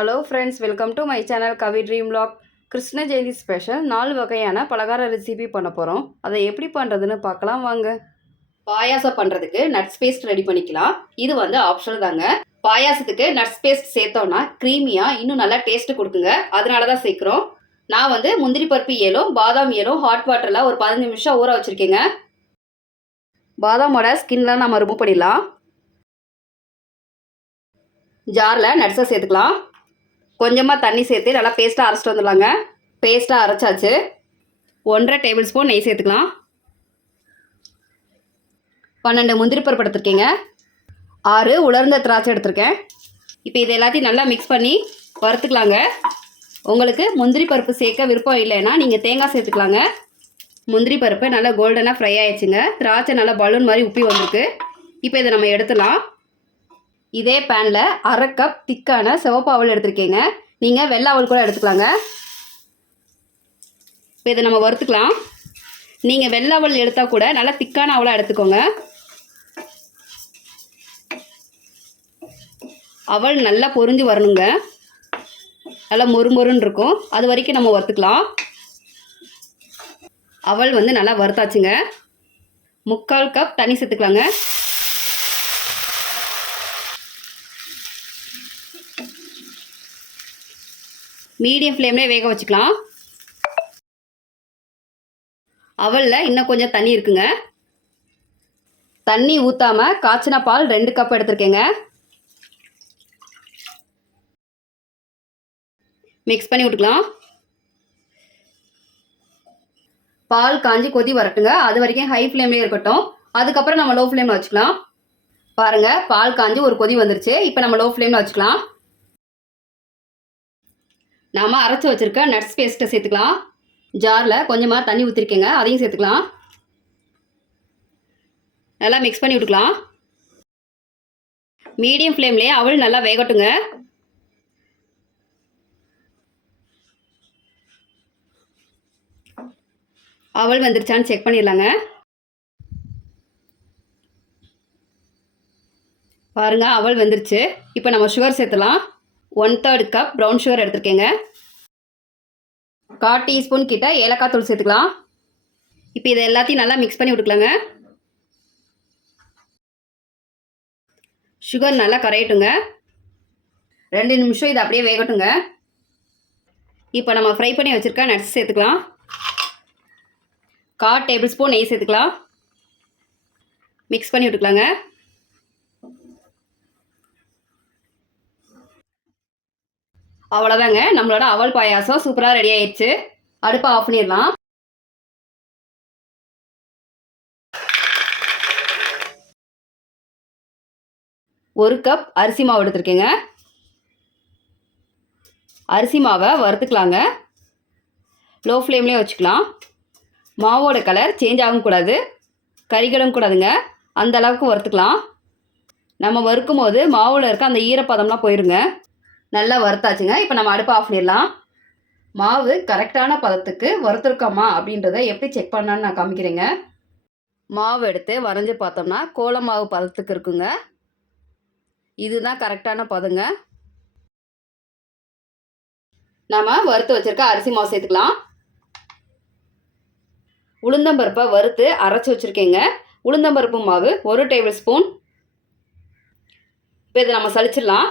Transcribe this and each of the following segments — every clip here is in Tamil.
Hello friends welcome to my channel Kavi dream log Krishna Jayanti special நாலு வகையான பலகார ரெசிபி பண்ண போகிறோம் அதை எப்படி பண்ணுறதுன்னு பார்க்கலாம் வாங்க. பாயாசம் பண்ணுறதுக்கு நட்ஸ் பேஸ்ட் ரெடி பண்ணிக்கலாம். இது வந்து ஆப்ஷனல் தாங்க. பாயாசத்துக்கு நட்ஸ் பேஸ்ட் சேர்த்தோம்னா க்ரீமியாக இன்னும் நல்லா டேஸ்ட்டு கொடுக்குங்க. அதனால தான் சேர்க்குறோம். நான் வந்து முந்திரி பருப்பு ஏலும் பாதாம் ஏலும் ஹாட் வாட்டரில் ஒரு பதினஞ்சு நிமிஷம் ஊற வச்சுருக்கேங்க. பாதாமோட ஸ்கின்லாம் நம்ம ரிமூவ் பண்ணிடலாம். ஜாரில் நட்ஸை சேர்த்துக்கலாம். கொஞ்சமாக தண்ணி சேர்த்து நல்லா பேஸ்ட்டாக அரைச்சிட்டு வந்துடலாங்க. பேஸ்ட்டாக அரைச்சாச்சு. ஒன்றரை டேபிள் ஸ்பூன் நெய் சேர்த்துக்கலாம். பன்னெண்டு முந்திரி பருப்பு எடுத்துருக்கீங்க. ஆறு உலர்ந்த திராட்சை எடுத்திருக்கேன். இப்போ இது எல்லாத்தையும் நல்லா மிக்ஸ் பண்ணி வறுத்துக்கலாங்க. உங்களுக்கு முந்திரி பருப்பு சேர்க்க விருப்பம் இல்லைன்னா நீங்கள் தேங்காய் சேர்த்துக்கலாங்க. முந்திரி பருப்பு நல்லா கோல்டனாக ஃப்ரை ஆயிடுச்சுங்க. திராட்சை நல்லா பலூன் மாதிரி உப்பி வந்திருக்கு. இப்போ இதை நம்ம எடுத்துலாம் இதே பேனில் அரை கப் திக்கான சிவப்பு அவல் எடுத்திருக்கீங்க. நீங்கள் வெள்ளை அவல் கூட எடுத்துக்கலாங்க. இப்போ இதை நம்ம வறுத்துக்கலாம். நீங்கள் வெள்ளை அவல் எடுத்தால் கூட நல்லா திக்கான அவலாக எடுத்துக்கோங்க. அவல் நல்லா பொறிஞ்சு வரணுங்க. நல்லா மொறுமொறுன்னு இருக்கும். அது வரைக்கும் நம்ம வறுத்துக்கலாம். அவல் வந்து நல்லா வறுத்தாச்சுங்க. முக்கால் கப் தண்ணி சேர்த்துக்கலாங்க. மீடியம் ஃப்ளேம்லேயே வேக வச்சுக்கலாம். அவலில் இன்னும் கொஞ்சம் தண்ணி இருக்குங்க. தண்ணி ஊற்றாமல் காய்ச்சின பால் ரெண்டு கப் எடுத்திருக்கேங்க. மிக்ஸ் பண்ணி விட்டுக்கலாம். பால் காஞ்சி கொதி வரட்டுங்க. அது வரைக்கும் ஹை ஃப்ளேம்லேயே இருக்கட்டும். அதுக்கப்புறம் நம்ம லோ ஃப்ளேமில் வச்சுக்கலாம். பாருங்கள் பால் காஞ்சி ஒரு கொதி வந்துருச்சு. இப்போ நம்ம லோ ஃப்ளேமில் வச்சுக்கலாம். நாம் அரைச்சி வச்சுருக்க நட்ஸ் பேஸ்ட்டை சேர்த்துக்கலாம். ஜாரில் கொஞ்சமாக தண்ணி ஊற்றிருக்கேங்க அதையும் சேர்த்துக்கலாம். நல்லா மிக்ஸ் பண்ணி விட்டுக்கலாம். மீடியம் ஃப்ளேம்லேயே அவள் நல்லா வேகட்டுங்க. அவள் வந்துருச்சான்னு செக் பண்ணிடலாங்க. பாருங்கள் அவள் வந்துருச்சு. இப்போ நம்ம sugar சேர்த்துலாம். One third cup brown sugar எடுத்துருக்கேங்க. கால் டீஸ்பூன் கிட்ட ஏலக்காய் தூள் சேர்த்துக்கலாம். இப்போ இதை எல்லாத்தையும் நல்லா மிக்ஸ் பண்ணி விட்டுக்கலாங்க. சுகர் நல்லா கரையட்டுங்க. ரெண்டு நிமிஷம் இது அப்படியே வேகட்டுங்க. இப்போ நம்ம ஃப்ரை பண்ணி வச்சுருக்க நட்ஸ் சேர்த்துக்கலாம். கால் டேபிள் ஸ்பூன் நெய் சேர்த்துக்கலாம். மிக்ஸ் பண்ணி விட்டுக்கலாங்க. அவ்வளோதாங்க நம்மளோட அவல் பாயாசம் சூப்பராக ரெடி ஆயிடுச்சு அடுப்பை ஆஃப் பண்ணிடலாம். ஒரு கப் அரிசி மாவு எடுத்திருக்கேங்க. அரிசி மாவை வறுத்துக்கலாங்க. லோ ஃப்ளேம்லேயே வச்சுக்கலாம். மாவோட கலர் சேஞ்ச் ஆகக்கூடாது கறிகளும் கூடாதுங்க. அந்த அளவுக்கு வறுத்துக்கலாம். நம்ம வறுக்கும் போது மாவில் இருக்க அந்த ஈரப்பதம்லாம் போயிருங்க. நல்லா வறுத்தாச்சுங்க. இப்போ நம்ம அடுப்பை ஆஃப் பண்ணிடலாம். மாவு கரெக்டான பதத்துக்கு வறுத்துருக்கோமா அப்படின்றத எப்படி செக் பண்ணான்னு நான் காமிக்கிறேங்க. மாவு எடுத்து வரைஞ்சி பார்த்தோம்னா கோல மாவு பதத்துக்கு இருக்குங்க. இதுதான் கரெக்டான பதங்க. நாம் வறுத்து வச்சுருக்க அரிசி மாவு சேர்த்துக்கலாம். உளுந்தம்பருப்பை வறுத்து அரைச்சி வச்சுருக்கேங்க. உளுந்தம்பருப்பு மாவு ஒரு டேபிள் ஸ்பூன். இப்போ இதை நம்ம சளிச்சிடலாம்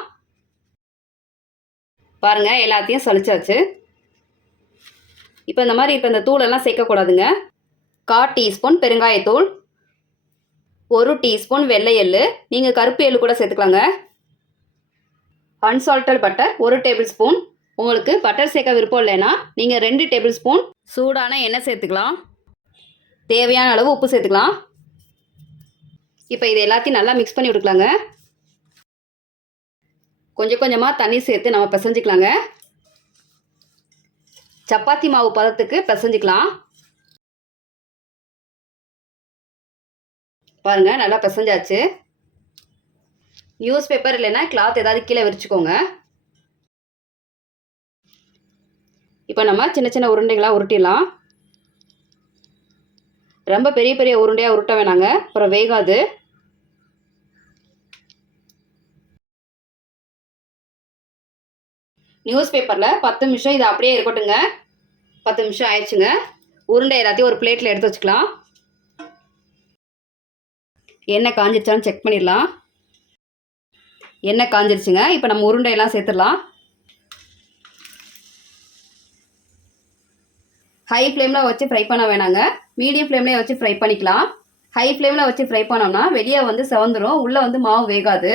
பாருங்கள் எல்லாத்தையும் சளிச்சாச்சு. இப்போ இந்த மாதிரி இப்போ இந்த தூளெல்லாம் சேர்க்கக்கூடாதுங்க. கால் டீஸ்பூன் பெருங்காயத்தூள் ஒரு டீஸ்பூன் வெள்ளை எள்ளு நீங்கள் கருப்பு எள்ளு கூட சேர்த்துக்கலாங்க. அன்சால்டட் பட்டர் ஒரு டேபிள் ஸ்பூன் உங்களுக்கு பட்டர் சேர்க்க விருப்பம் இல்லைன்னா நீங்கள் ரெண்டு டேபிள் ஸ்பூன் சூடான எண்ணெய் சேர்த்துக்கலாம். தேவையான அளவு உப்பு சேர்த்துக்கலாம். இப்போ இது எல்லாத்தையும் நல்லா மிக்ஸ் பண்ணி விட்டுக்கலாங்க. கொஞ்சம் கொஞ்சமாக தண்ணி சேர்த்து நம்ம பிசைஞ்சிக்கலாங்க. சப்பாத்தி மாவு பதத்துக்கு பிசைஞ்சிக்கலாம். பாருங்கள் நல்லா பிசைஞ்சாச்சு. நியூஸ் பேப்பர் இல்லைன்னா கிளாத் ஏதாவது கீழே விரிச்சுக்கோங்க. இப்போ நம்ம சின்ன சின்ன உருண்டைகளாக உருட்டிடலாம். ரொம்ப பெரிய பெரிய உருண்டையாக உருட்ட வேணாங்க. அப்புறம் வேகாது. நியூஸ் பேப்பரில் பத்து நிமிஷம் இது அப்படியே இருக்கட்டுங்க பத்து நிமிஷம் ஆயிடுச்சுங்க. உருண்டை எல்லாத்தையும் ஒரு பிளேட்டில் எடுத்து வச்சுக்கலாம். எண்ணெய் காஞ்சிருச்சான்னு செக் பண்ணிடலாம். எண்ணெய் காஞ்சிருச்சுங்க. இப்போ நம்ம உருண்டையெல்லாம் சேர்த்துடலாம். ஹை ஃப்ளேமில் வச்சு ஃப்ரை பண்ண வேணாங்க. மீடியம் ஃப்ளேம்லேயே வச்சு ஃப்ரை பண்ணிக்கலாம். ஹை ஃப்ளேமில் வச்சு ஃப்ரை பண்ணோம்னா வெளியே வந்து செவந்துடும் உள்ளே வந்து மாவு வேகாது.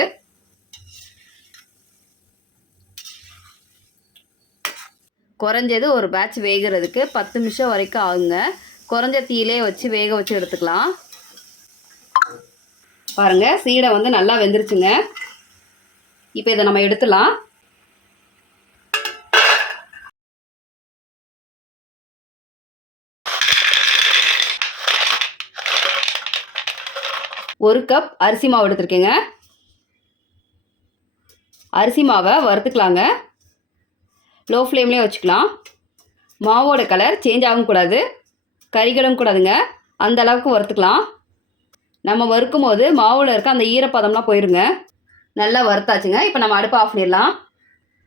குறைஞ்சது ஒரு பேட்ச் வேகிறதுக்கு பத்து நிமிஷம் வரைக்கும் ஆகுங்க. குறைஞ்ச தீயிலே வச்சு வேக வச்சு எடுத்துக்கலாம். பாருங்க சீடை வந்து நல்லா வெந்துருச்சுங்க. இப்போ இதை நம்ம எடுத்துலாம். ஒரு கப் அரிசி மாவு எடுத்திருக்கேங்க. அரிசி மாவை வறுத்துக்கலாங்க. லோ ஃப்ளேம்லேயே வச்சுக்கலாம். மாவோட கலர் சேஞ்ச் ஆகக்கூடாது. கறிகளும் கூடாதுங்க. அந்த அளவுக்கு வறுத்துக்கலாம். நம்ம வறுக்கும் போது மாவில் இருக்க அந்த ஈரப்பதம்லாம் போயிருங்க. நல்லா வறுத்தாச்சுங்க. இப்போ நம்ம அடுப்பு ஆஃப் பண்ணிடலாம்.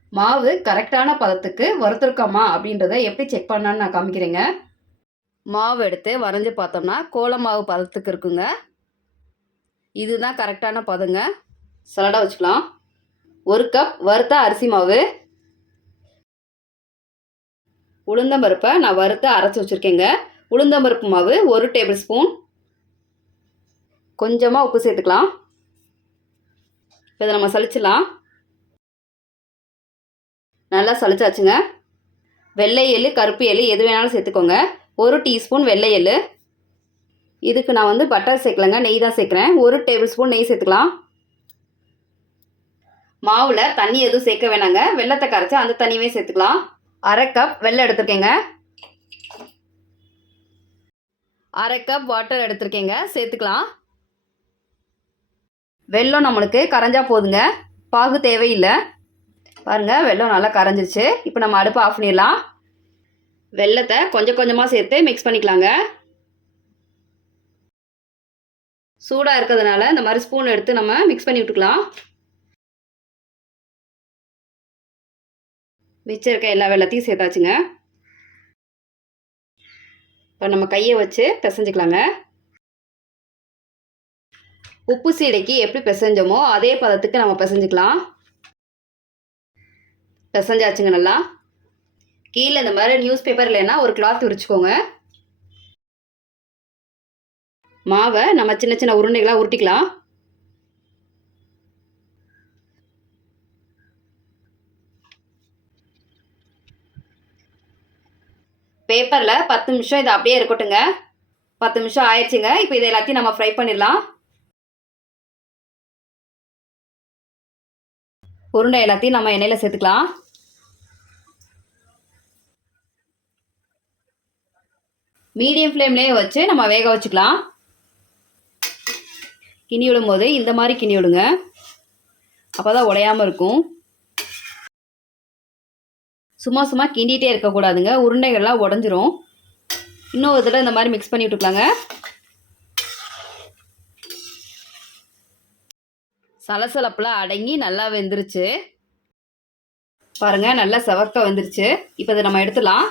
மாவு கரெக்டான பதத்துக்கு வறுத்துருக்கோமா அப்படின்றத எப்படி செக் பண்ணான்னு நான் காமிக்கிறேங்க. மாவு எடுத்து வரைஞ்சி பார்த்தோம்னா கோல மாவு பதத்துக்கு இருக்குங்க. இதுதான் கரெக்டான பதங்க. சலடாக வச்சுக்கலாம். ஒரு கப் வறுத்த அரிசி மாவு. உளுந்தம்பருப்பை நான் வறுத்து அரைச்சி வச்சுருக்கேங்க. உளுந்தம்பருப்பு மாவு ஒரு டேபிள் ஸ்பூன். கொஞ்சமாக உப்பு சேர்த்துக்கலாம். இப்போ இதை நம்ம சளிச்சிடலாம். நல்லா சலிச்சாச்சுங்க வெள்ளை எள்ளு கருப்பு எள்ளு எது வேணாலும் சேர்த்துக்கோங்க. ஒரு டீஸ்பூன் வெள்ளை எள்ளு. இதுக்கு நான் வந்து பட்டர் சேர்க்கலங்க நெய் தான் சேர்க்குறேன். ஒரு டேபிள் ஸ்பூன் நெய் சேர்த்துக்கலாம். மாவில் தண்ணி எதுவும் சேர்க்க வேணாங்க. வெள்ளத்தை கரைச்சி அந்த தண்ணியுமே சேர்த்துக்கலாம். அரை கப் வெள்ளம் எடுத்திருக்கேங்க. அரை கப் வாட்டர் எடுத்திருக்கேங்க. சேர்த்துக்கலாம். வெள்ளம் நம்மளுக்கு கரைஞ்சா போதுங்க. பாகு தேவையில்லை. பாருங்கள் வெள்ளம் நல்லா கரைஞ்சிருச்சு. இப்போ நம்ம அடுப்பை ஆஃப் பண்ணிடலாம். வெல்லத்தை கொஞ்சம் கொஞ்சமாக சேர்த்து மிக்ஸ் பண்ணிக்கலாங்க. சூடாக இருக்கிறதுனால இந்த மாதிரி ஸ்பூன் எடுத்து நம்ம மிக்ஸ் பண்ணி விட்டுக்கலாம். மிச்சம் இருக்க எல்லா வெள்ளத்தையும் சேர்த்தாச்சுங்க. இப்போ நம்ம கையை வச்சு பிசைஞ்சிக்கலாங்க. உப்பு சீடைக்கு எப்படி பிசைஞ்சோமோ அதே பதத்துக்கு நம்ம பிசைஞ்சிக்கலாம். பிசைஞ்சாச்சுங்க நல்லா. கீழே இந்த மாதிரி நியூஸ் பேப்பர் இல்லைன்னா ஒரு கிளாத் உரிச்சுக்கோங்க. மாவை நம்ம சின்ன சின்ன உருண்டைகளாக உருட்டிக்கலாம். பேப்பரில் பத்து நிமிஷம் இது அப்படியே இருக்கட்டுங்க பத்து நிமிஷம் ஆயிடுச்சுங்க. இப்போ இதை எல்லாத்தையும் நம்ம ஃப்ரை பண்ணிடலாம். உருண்டை எல்லாத்தையும் நம்ம எண்ணெயில் சேர்த்துக்கலாம். மீடியம் ஃப்ளேம்லேயே வச்சு நம்ம வேக வச்சுக்கலாம். கிணி விடும்போது இந்த மாதிரி கிணி விடுங்க. அப்போ தான் உடையாமல் இருக்கும். சும்மா சும்மா கிண்டிகிட்டே இருக்கக்கூடாதுங்க உருண்டைகள்லாம் உடஞ்சிரும். இன்னொரு தடவை இந்த மாதிரி மிக்ஸ் பண்ணி விட்டுக்கலாங்க. சலசலப்பில் அடங்கி நல்லா வெந்துருச்சு. பாருங்கள் நல்லா செவக்க வந்துருச்சு. இப்போ இதை நம்ம எடுத்துலாம்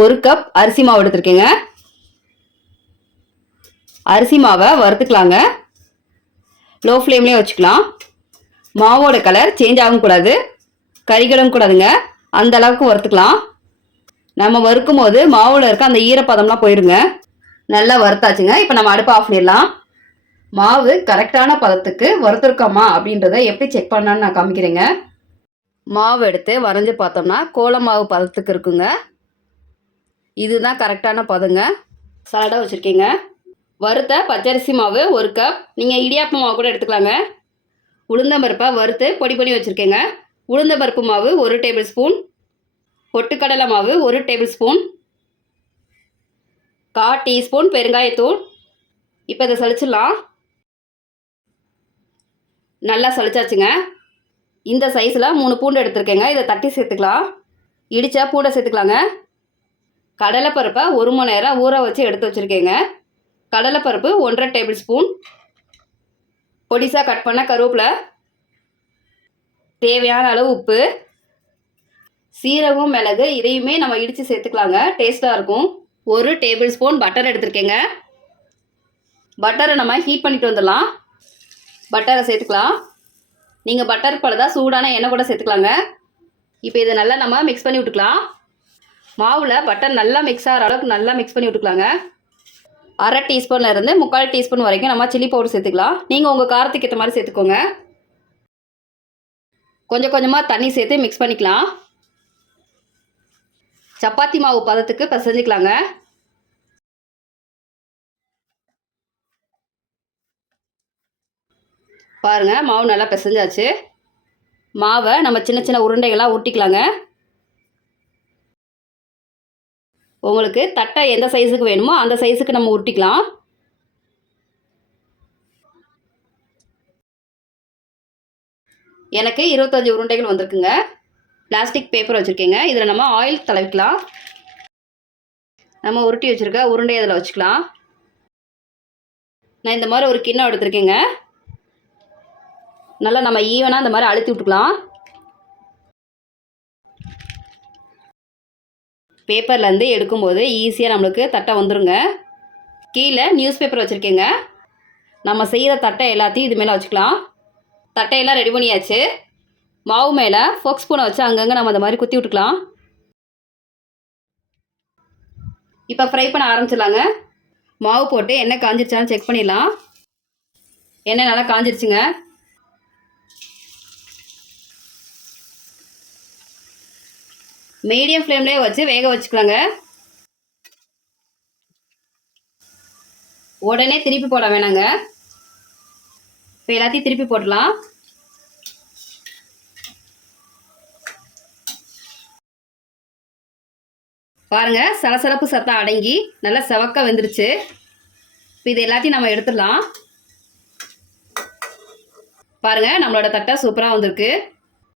ஒரு கப் அரிசி மாவு எடுத்திருக்கேங்க. அரிசி மாவை வறுத்துக்கலாங்க. லோ ஃப்ளேம்லேயே வச்சுக்கலாம். மாவோட கலர் சேஞ்ச் ஆகக்கூடாது கறிகளும் கூடாதுங்க. அந்த அளவுக்கு வறுத்துக்கலாம். நம்ம வறுக்கும் போது மாவில் இருக்க அந்த ஈரப்பதம்லாம் போயிருங்க நல்லா வறுத்தாச்சுங்க. இப்போ நம்ம அடுப்பு ஆஃப் பண்ணிடலாம். மாவு கரெக்டான பதத்துக்கு வறுத்துருக்கோமா அப்படின்றத எப்படி செக் பண்ணான்னு நான் காமிக்கிறேங்க. மாவு எடுத்து வரைஞ்சி பார்த்தோம்னா கோல மாவு பதத்துக்கு இருக்குங்க. இதுதான் கரெக்டான பதங்க. சாலடாக வச்சுருக்கீங்க. வறுத்த பச்சரிசி மாவு ஒரு கப் நீங்கள் இடியாப்ப மாவு கூட எடுத்துக்கலாங்க. உளுந்தம்பருப்பை வறுத்து பொடி பண்ணி வச்சுருக்கேங்க. உளுந்தம்பருப்பு மாவு ஒரு டேபிள் ஸ்பூன் பொட்டுக்கடலை மாவு ஒரு டேபிள் ஸ்பூன் கா டீஸ்பூன் பெருங்காயத்தூள். இப்போ இதை சளிச்சிடலாம். நல்லா சளிச்சாச்சுங்க. இந்த சைஸில் மூணு பூண்டு எடுத்துருக்கேங்க. இதை தட்டி சேர்த்துக்கலாம். இடித்தா பூண்டை சேர்த்துக்கலாங்க. கடலைப்பருப்பை ஒரு மணி நேரம் ஊற வச்சு எடுத்து வச்சுருக்கேங்க. கடலைப்பருப்பு ஒன்றரை டேபிள் ஸ்பூன். பொடிசாக கட் பண்ண கருவேப்பிலை. தேவையான அளவு உப்பு. சீரகம் மிளகு இதையுமே நம்ம இடித்து சேர்த்துக்கலாங்க. டேஸ்ட்டாக இருக்கும். ஒரு டேபிள் ஸ்பூன் பட்டர் எடுத்திருக்கேங்க. பட்டரை நம்ம ஹீட் பண்ணிட்டு வந்துடலாம். பட்டரை சேர்த்துக்கலாம். நீங்கள் பட்டர் பழுதா சூடான எண்ணெய் கூட சேர்த்துக்கலாங்க. இப்போ இதை நல்லா நம்ம மிக்ஸ் பண்ணி விட்டுக்கலாம். மாவில் பட்டர் நல்லா மிக்ஸ் ஆகிற அளவுக்கு நல்லா மிக்ஸ் பண்ணி விட்டுக்கலாங்க. அரை டீஸ்பூனில் இருந்து முக்கால் டீஸ்பூன் வரைக்கும் நம்ம சில்லி பவுடர் சேர்த்துக்கலாம். நீங்கள் உங்கள் காரத்துக்கு ஏற்ற மாதிரி சேர்த்துக்கோங்க. கொஞ்சம் கொஞ்சமாக தண்ணி சேர்த்து மிக்ஸ் பண்ணிக்கலாம். சப்பாத்தி மாவு பதத்துக்கு பிசைஞ்சிக்கலாங்க பாருங்கள் மாவு நல்லா பிசைஞ்சாச்சு. மாவை நம்ம சின்ன சின்ன உருண்டைகளாக ஊட்டிக்கலாங்க. உங்களுக்கு தட்டை எந்த சைஸுக்கு வேணுமோ அந்த சைஸுக்கு நம்ம உருட்டிக்கலாம். எனக்கு இருபத்தஞ்சி உருண்டைகள் வந்திருக்குங்க. பிளாஸ்டிக் பேப்பர் வச்சுருக்கேங்க. இதில் நம்ம ஆயில் தடவிக்கலாம். நம்ம உருட்டி வச்சுருக்க உருண்டை அதில் வச்சுக்கலாம். நான் இந்த மாதிரி ஒரு கிண்ணம் எடுத்திருக்கேங்க. நல்லா நம்ம ஈவனாக இந்த மாதிரி அழுத்தி விட்டுக்கலாம். பேப்பர்லேருந்து எடுக்கும்போது ஈஸியாக நம்மளுக்கு தட்டை வந்துடுங்க கீழே நியூஸ் பேப்பர் வச்சுருக்கேங்க. நம்ம செய்கிற தட்டை எல்லாத்தையும் இது மேலே வச்சுக்கலாம். தட்டையெல்லாம் ரெடி பண்ணியாச்சு. மாவு மேலே ஃபோக் ஸ்பூனை வச்சு அங்கங்கே நம்ம அந்த மாதிரி குத்தி விட்டுக்கலாம். இப்போ ஃப்ரை பண்ண ஆரம்பிச்சிடலாங்க. மாவு போட்டு எண்ணெய் காஞ்சிருச்சான்னு செக் பண்ணிடலாம். எண்ணெய் நல்லா காஞ்சிருச்சுங்க. மீடியம் ஃப்ளேம்லேயே வச்சு வேக வச்சுக்கலாங்க. உடனே திருப்பி போட வேணாங்க. இப்போ எல்லாத்தையும் திருப்பி போடலாம். பாருங்க சலசலப்பு சத்தம் அடங்கி நல்லா செவக்க வந்துருச்சு. இப்போ இது எல்லாத்தையும் நம்ம எடுத்துடலாம். பாருங்க நம்மளோட தட்டை சூப்பராக வந்திருக்கு.